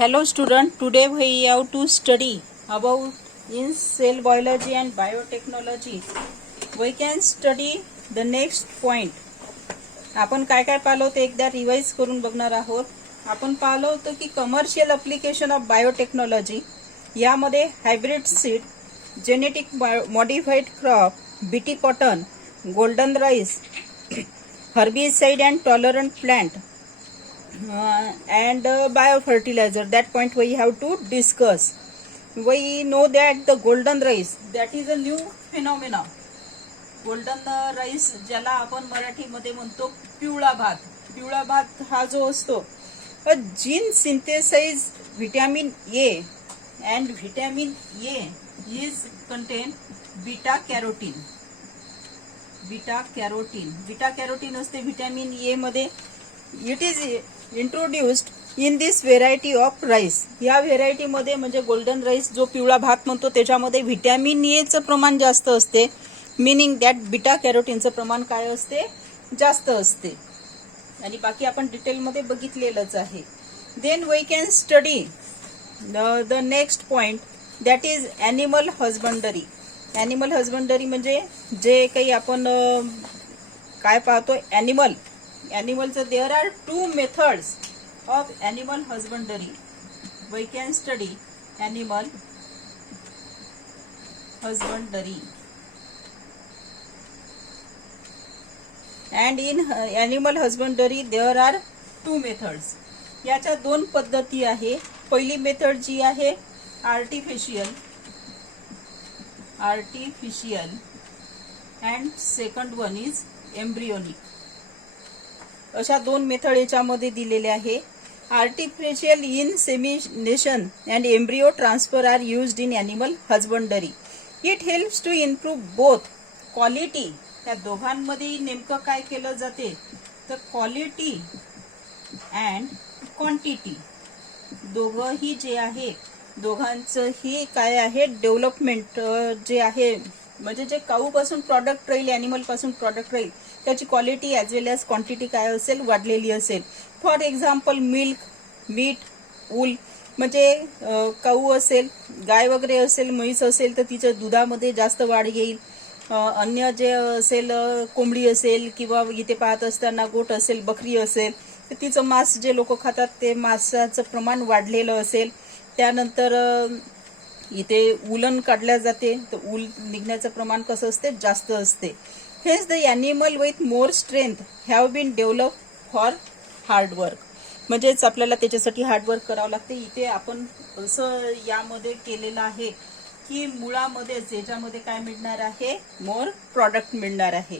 Hello student, today we have to study about in cell biology and biotechnology. We can study the next point. आपण काय काय पाहिलं होतं एकदा revise करून बघणार आहोत. आपण पाहिलं होतं की कमर्शियल ॲप्लिकेशन ऑफ बायोटेक्नॉलॉजी यामध्ये hybrid seed, genetic modified crop, BT cotton, golden rice, herbicide and tolerant plant and biofertilizer. That point we have to discuss. We know that the golden rice, that is a new phenomena. Golden rice ज्याला आपण मराठीमध्ये म्हणतो पिवळा भात. पिवळा भात हा जो असतो gene synthesise vitamin A and vitamin A is contain beta carotene. Beta carotene असते व्हिटॅमिन ए मध्ये. It is introduced in this variety of rice. या व्हेरायटी मध्ये म्हणजे गोल्डन राईस जो पिवळा भात म्हणतो त्याच्यामध्ये व्हिटॅमिन ए चं प्रमाण जास्त असते. मीनिंग दॅट बीटा कॅरोटीनचं प्रमाण काय असते, जास्त असते. आणि बाकी आपण डिटेलमध्ये बघितलेलंच आहे. Then we can study the next point, that is animal husbandry. Animal husbandry म्हणजे जे काही आपण काय पाहतो ॲनिमलचं there are two methods of animal husbandry. We can study animal husbandry. And in animal husbandry there are two methods. याच्या दोन पद्धती आहे. पहिली मेथड जी आहे artificial and second one is embryonic. अशा दोन मेथड याच्यामध्ये दिलेले आहे. Artificial insemination and embryo transfer R used in animal husbandry. It helps to improve both quality. त्या दोघांमध्ये नेमकं काय केलं जाते तर क्वालिटी अँड क्वांटिटी दोघंही जे आहे दोघांचंही काय आहे डेव्हलपमेंट जे आहे म्हणजे जे काऊपासून प्रॉडक्ट राहील ॲनिमल पासून प्रॉडक्ट राहील त्याची quality as well as quantity काय असेल वाढलेली असेल. For example milk, meat, wool म्हणजे काऊ असेल, गाय वगैरे असेल, म्हैस असेल तर तिच्या दुधामध्ये जास्त वाढ येईल. अन्य जे असेल कोंबडी असेल किंवा इथे पाहत असताना गोट असेल, बकरी असेल तर तिचं मांस जे लोक खातात ते मांसाचं प्रमाण वाढलेलं असेल. त्यानंतर इथे उलन काढल्या जाते तर ऊल निघण्याचं प्रमाण कसं असते, जास्त असते. हेच the animal with more strength have been develop for hard work. म्हणजेच आपल्याला त्याच्यासाठी हार्डवर्क करावं लागते. इथे आपण असं यामध्ये केलेलं आहे की मुळामध्येच याच्यामध्ये काय मिळणार आहे, मोर प्रॉडक्ट मिळणार आहे.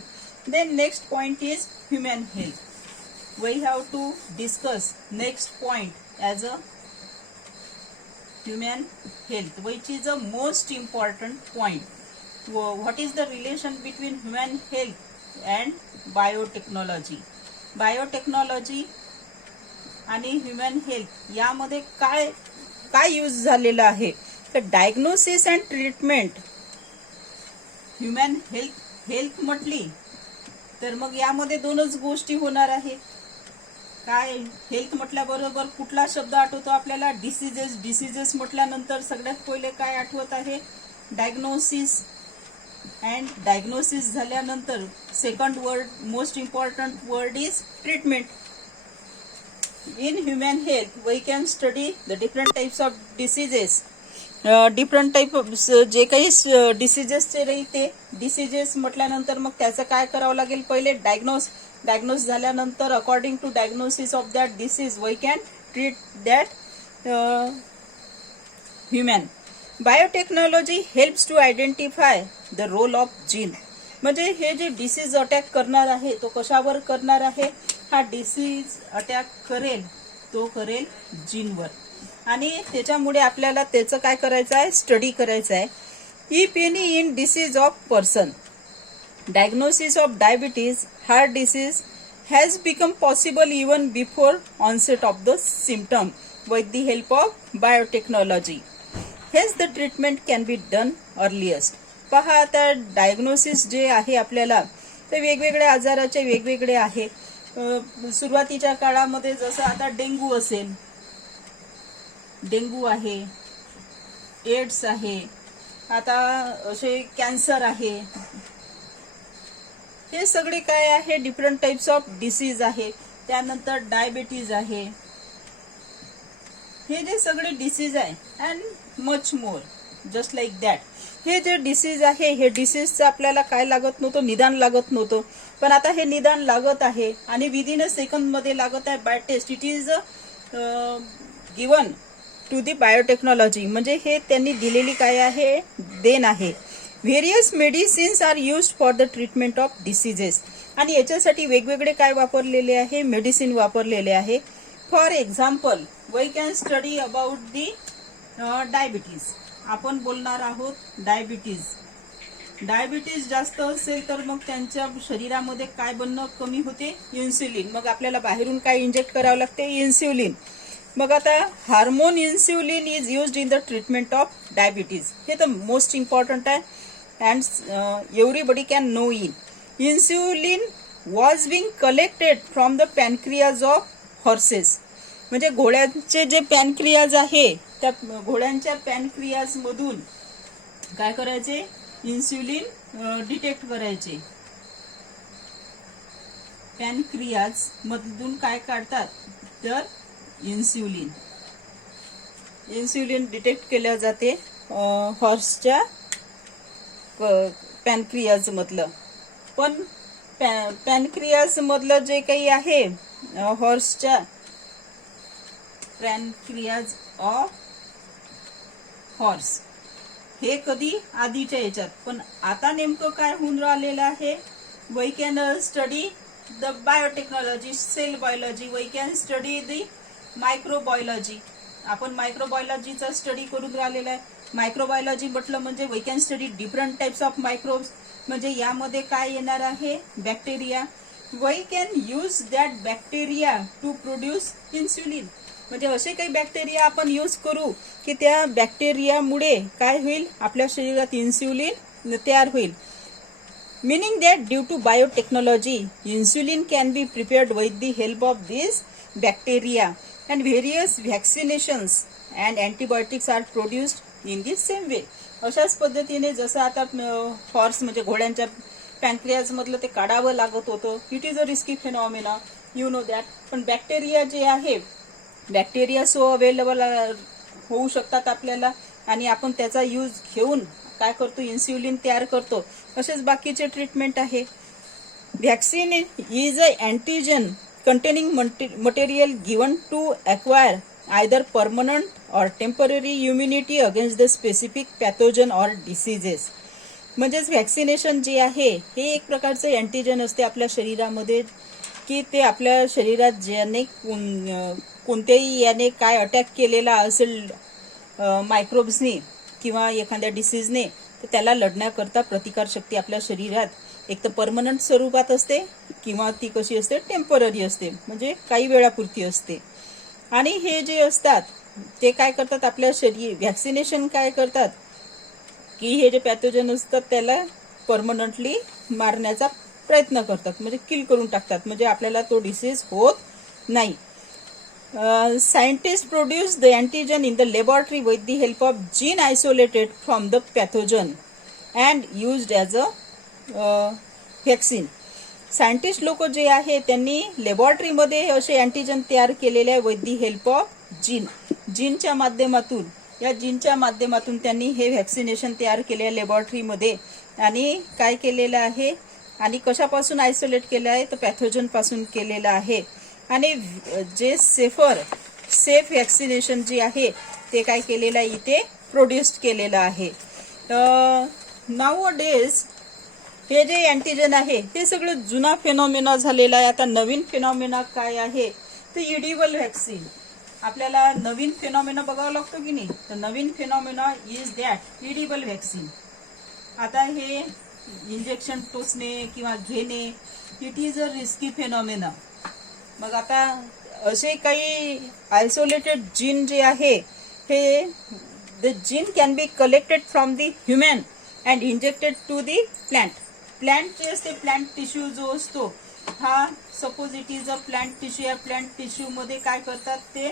Then next point is human health. We have to discuss next point as a human health, which is a most important point. What is the relation between human health and biotechnology? Biotechnology आणि human health यामध्ये काय use झालेलं आहे तर diagnosis and treatment. Human health म्हटली तर मग यामध्ये दोनच गोष्टी होणार आहे. काय हेल्थ म्हटल्याबरोबर कुठला शब्द आठवतो आपल्याला, डिसीजेस म्हटल्यानंतर सगळ्यात पहिले काय आठवत आहे, डायग्नोसिस. अँड डायग्नोसिस झाल्यानंतर second word, most important word is treatment. In human health we can study the different types of diseases. Different type जे काही डिसीजेसचे राहते. डिसीजेस म्हटल्यानंतर मग त्याचं काय करावं लागेल, पहिले डायग्नोस झाल्यानंतर according to diagnosis of that disease we can treat that human. Biotechnology helps to identify the role of gene. म्हणजे हे जे डिसीज अटॅक करणार आहे तो कशावर करणार आहे, हा डिसीज अटॅक करेल जीनवर. आणि त्याच्यामुळे आपल्याला त्याचं काय करायचं आहे, स्टडी करायचं आहे. If any in disease of person, diagnosis of diabetes, heart disease has become possible even before onset of the symptom with the help of biotechnology. Hence the treatment can be done earliest. पहा आता diagnosis जे आहे आपल्याला ते वेगवेगळ्या आजाराचे वेगवेगळे आहे. सुरुवातीच्या काळामध्ये जसं आता डेंग्यू असेल डेंगू आहे, एड्स आहे, आता असे कॅन्सर आहे, हे सगळे काय आहे डिफरंट टाइप्स ऑफ डिसीज आहे. त्यानंतर डायबिटीज आहे, हे जे सगळे डिसीज आहे and much more just like that. हे जे डिसीज आहे हे डिसीजचं आपल्याला काय लागत नव्हतं, निदान लागत नव्हतं, पण आता हे निदान लागत आहे आणि विदिन अ सेकंड मध्ये लागत आहे by test. It is given to the biotechnology, म्हणजे हे त्यांनी दिलेली काय आहे देण आहे. Various medicines are used for the treatment of diseases, आणि याच्यासाठी वेगवेगळे काय वापरलेले आहे, मेडिसिन वापरलेले आहे. For example we can study about the diabetes. आपण बोलणार आहोत डायबिटीज. डायबिटीज जास्त असेल तर मग त्यांच्या शरीरामध्ये काय बनणं कमी होते, इन्सुलिन. मग आपल्याला बाहेरून काय इंजेक्ट करावं लागते, इन्सुलिन. मग आता hormone insulin is used in the treatment of diabetes. हे तर मोस्ट इम्पॉर्टंट आहे and everybody can no in. Insulin was being collected from the pancreas of horses. म्हणजे घोड्यांचे जे पॅनक्रियाज आहे त्या घोड्यांच्या पॅनक्रियाज मधून काय करायचे, इन्सुलिन डिटेक्ट करायचे. पॅनक्रियाज मधून काय काढतात तर इन्सुलिन. इन्सुलिन डिटेक्ट केल्या जाते हॉर्सच्या पॅनक्रियाज मधलं. पण पॅनक्रियाज मधलं जे काही आहे हॉर्सच्या पॅनक्रियाज ऑफ हॉर्स, हे कधी आधीच्या याच्यात. पण आता नेमकं काय होऊन राहिलेलं आहे, we can study the biotechnology, cell biology, we can study the microbiology. आपण मायक्रोबायोलॉजीचा स्टडी करून राहिलेला आहे. मायक्रोबायोलॉजी म्हटलं म्हणजे we can study different types of microbes. म्हणजे यामध्ये काय येणार आहे, bacteria. We can use that bacteria to produce insulin. म्हणजे असे काही बॅक्टेरिया आपण यूज करू की त्या बॅक्टेरियामुळे काय होईल, आपल्या शरीरात इन्सुलिन तयार होईल. Meaning that due to biotechnology, insulin can be prepared with the help of these bacteria, and various vaccinations and antibiotics are produced in the same way. अशाच पद्धतीने जसं आता हॉर्स म्हणजे घोड्यांच्या पॅनक्रियाज मधलं ते काढावं लागत होतं. It is a risky phenomena, you know that. पण बॅक्टेरिया जे आहे, बॅक्टेरिया सो अवेलेबल होऊ शकतात आपल्याला, आणि आपण त्याचा यूज घेऊन काय करतो, इन्सुलिन तयार करतो. असेच बाकीचे ट्रीटमेंट आहे. Vaccine is a antigen containing material given to acquire either permanent or temporary immunity against the specific pathogen or diseases. म्हणजेच व्हॅक्सिनेशन जे आहे हे एक प्रकारचं अँटीजन असते आपल्या शरीरामध्ये, की ते आपल्या शरीरात ज्याने कोणत्याही याने काय अटॅक केलेला असेल मायक्रोब्सनी किंवा एखाद्या डिसीजने, तर त्याला लढण्याकरता प्रतिकारशक्ती आपल्या शरीरात एक तर परमनंट स्वरूपात असते किंवा ती कशी असते, टेम्पररी असते, म्हणजे काही वेळापुरती असते. आणि हे जे असतात ते काय करतात, आपल्या शरीर व्हॅक्सिनेशन काय करतात की हे जे पॅथोजन असतात त्याला परमनंटली मारण्याचा प्रयत्न करतात, म्हणजे किल करून टाकतात, म्हणजे आपल्याला तो डिसीज होत नाही. Scientists produce the antigen in the laboratory with the help of gene isolated from the pathogen and used as a vaccine. Scientist लोक जे आहे त्यांनी लॅबोरेटरीमध्ये असे अँटीजन तयार केलेले आहे विथ दी हेल्प ऑफ जीनच्या माध्यमातून. या जीनच्या माध्यमातून त्यांनी हे व्हॅक्सिनेशन तयार केले आहे लॅबोरेटरीमध्ये. आणि काय केलेलं आहे आणि कशापासून आयसोलेट केलं आहे, तर पॅथोजन पासून केलेलं आहे. आणि जे सेफ व्हॅक्सिनेशन जे आहे ते काय केलेलं आहे, इथे प्रोड्यूस केलेलं आहे. नाउ डेज हे जे अँटीजन आहे हे सगळं जुना फेनॉमिना झालेला आहे. आता नवीन फेनॉमिना काय आहे, तर इडिबल व्हॅक्सिन. आपल्याला नवीन फेनॉमिना बघावा लागतो की नाही, तर नवीन phenomena is that edible vaccine. आता हे इंजेक्शन टोचणे किंवा घेणे it is a risky phenomena. मग आता असे काही आयसोलेटेड जीन जे आहे हे the gene can be collected from the human and injected to the plant. Plant जे असते, प्लांट टिश्यू जो असतो हा, suppose it is a plant tissue. या प्लांट टिश्यू मध्ये काय करतात ते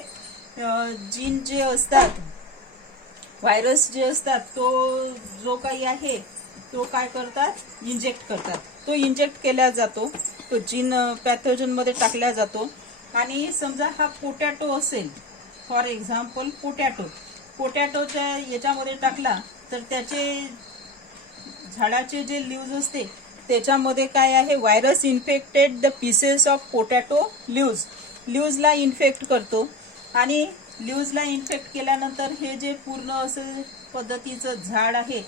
जीन जे असतात, व्हायरस जे असतात, तो जो काही आहे तो काय करतात, इंजेक्ट करतात. तो इंजेक्ट केला जातो, तो जीन पॅथोजन मध्ये टाकला जातो. आणि समजा हा पोटॅटो असेल, फॉर एक्झाम्पल पोटॅटोच्या याच्यामध्ये टाकला तर त्याचे झाडाचे जे लीव्ज असते त्याच्यामध्ये काय आहे, virus infected the pieces of potato लीव्जला इन्फेक्ट करतो. आणि लीव्जला इन्फेक्ट केल्यानंतर हे जे पूर्ण असं पद्धतीचं झाड आहे,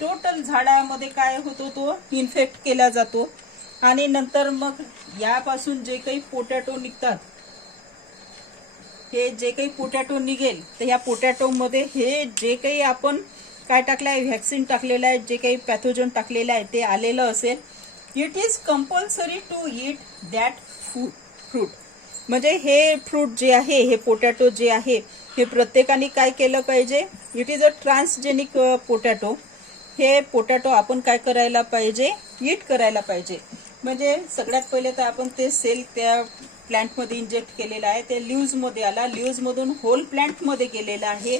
टोटल झाडामध्ये काय होतो, तो इन्फेक्ट केला जातो. आणि नंतर मग यापासून जे काही पोटॅटो निघतात, हे जे काही पोटॅटो निघेल तर ह्या पोटॅटोमध्ये हे जे काही आपण काय टाकलं आहे, व्हॅक्सिन टाकलेलं आहे, जे काही पॅथोजन टाकलेलं आहे ते आलेलं असेल. It is compulsory to eat that fruit. म्हणजे हे फ्रूट जे आहे, हे पोटॅटो जे आहे, हे प्रत्येकाने काय केलं पाहिजे, it is a transgenic potato. हे पोटॅटो आपण काय करायला पाहिजे, ईट करायला पाहिजे. म्हणजे सगळ्यात पहिले तर आपण ते सेल त्या प्लांटमध्ये इंजेक्ट केलेला आहे, ते लीव्जमध्ये आला, लीव्जमधून होल प्लांटमध्ये गेलेला आहे.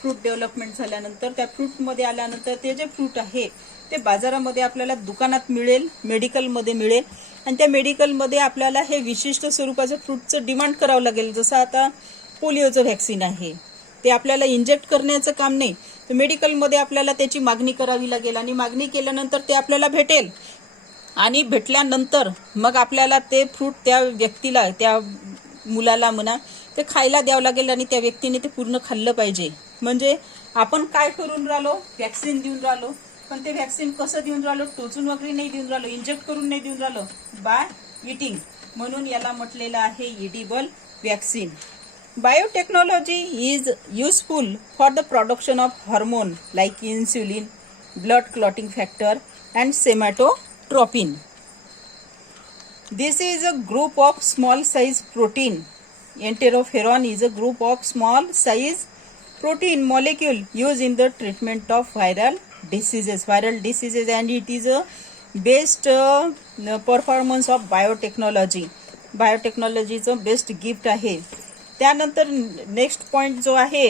फ्रूट डेव्हलपमेंट झाल्यानंतर त्या फ्रूटमध्ये आल्यानंतर ते जे फ्रूट आहे ते बाजारामध्ये आपल्याला दुकानात मिळेल, मेडिकलमध्ये मिळेल. आणि त्या मेडिकलमध्ये आपल्याला हे विशिष्ट स्वरूपाचं फ्रूटचं डिमांड करावं लागेल. जसं आता पोलिओचं व्हॅक्सिन आहे, ते आपल्याला इंजेक्ट करण्याचं काम नाही, तर मेडिकलमध्ये आपल्याला त्याची मागणी करावी लागेल. आणि मागणी केल्यानंतर ते आपल्याला भेटेल. आणि भेटल्यानंतर मग आपल्याला ते फ्रूट त्या व्यक्तीला, त्या मुलाला म्हणा, ते खायला द्यावं लागेल. आणि त्या व्यक्तीने ते पूर्ण खाल्लं पाहिजे. म्हणजे आपण काय करून राहिलो, व्हॅक्सिन देऊन राहिलो. पण ते व्हॅक्सिन कसं देऊन राहिलो, टोचून वगैरे नाही देऊन राहिलो, इंजेक्ट करून नाही देऊन राहिलो, बाय इटिंग. म्हणून याला म्हटलेलं आहे edible vaccine. Biotechnology is useful for the production of hormone like insulin, blood clotting factor and somatotropin. This is a group of small size protein. Interferon is a group of small size protein molecule used in the treatment of viral diseases, and it is a best performance of biotechnology. बायोटेक्नॉलॉजीचं best gift आहे. त्यानंतर next point जो आहे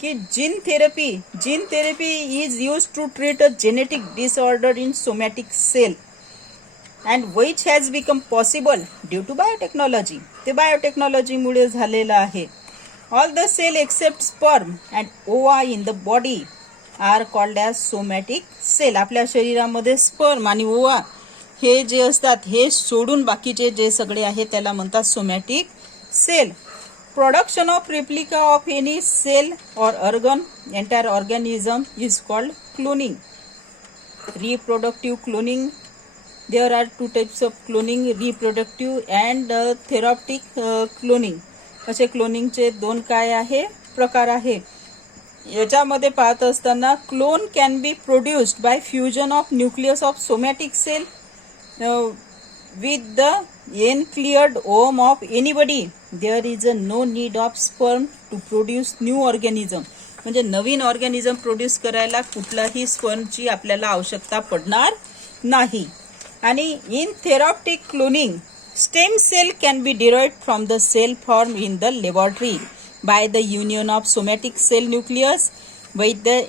की gene therapy is use to treat a genetic disorder in somatic cell and which has become possible due to biotechnology. ते बायोटेक्नॉलॉजीमुळे झालेलं आहे. All the cell except sperm and ova in the body are called as somatic cell. आपल्या शरीरामध्ये sperm आणि ओवा हे जे असतात, हे सोडून बाकीचे जे सगळे आहे त्याला म्हणतात somatic cell. Production of replica of any cell or organ, entire organism is called cloning. Reproductive cloning. There are two types of cloning, reproductive and therapeutic cloning. असे क्लोनिंगचे दोन काय आहे, प्रकार आहे. याच्यामध्ये पाहत असताना clone can be produced by fusion of nucleus of somatic cell with the uncleared ovum of anybody. There is no need of sperm to produce new organism. म्हणजे नवीन ऑर्गॅनिझम प्रोड्यूस करायला कुठलाही स्पर्मची आपल्याला आवश्यकता पडणार नाही. आणि in therapeutic cloning stem cell can be derived from the cell form in the laboratory by the union of somatic cell nucleus with the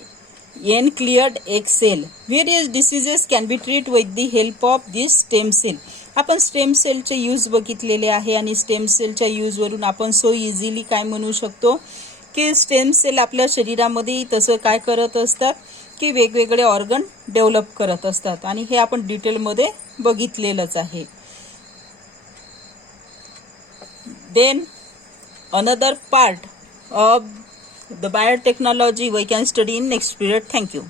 uncleared egg cell. Various diseases can be treated with the help of this stem cell. आपण stem सेलचे use बघितलेले आहे आणि stem सेलच्या use वरून आपण so easily काय म्हणू शकतो की स्टेम सेल आपल्या शरीरामध्ये तसं काय करत असतात की वेगवेगळे ऑर्गन डेव्हलप करत असतात. आणि हे आपण डिटेलमध्ये बघितलेलंच आहे. Then another part of the biotechnology we can study in next period. Thank you.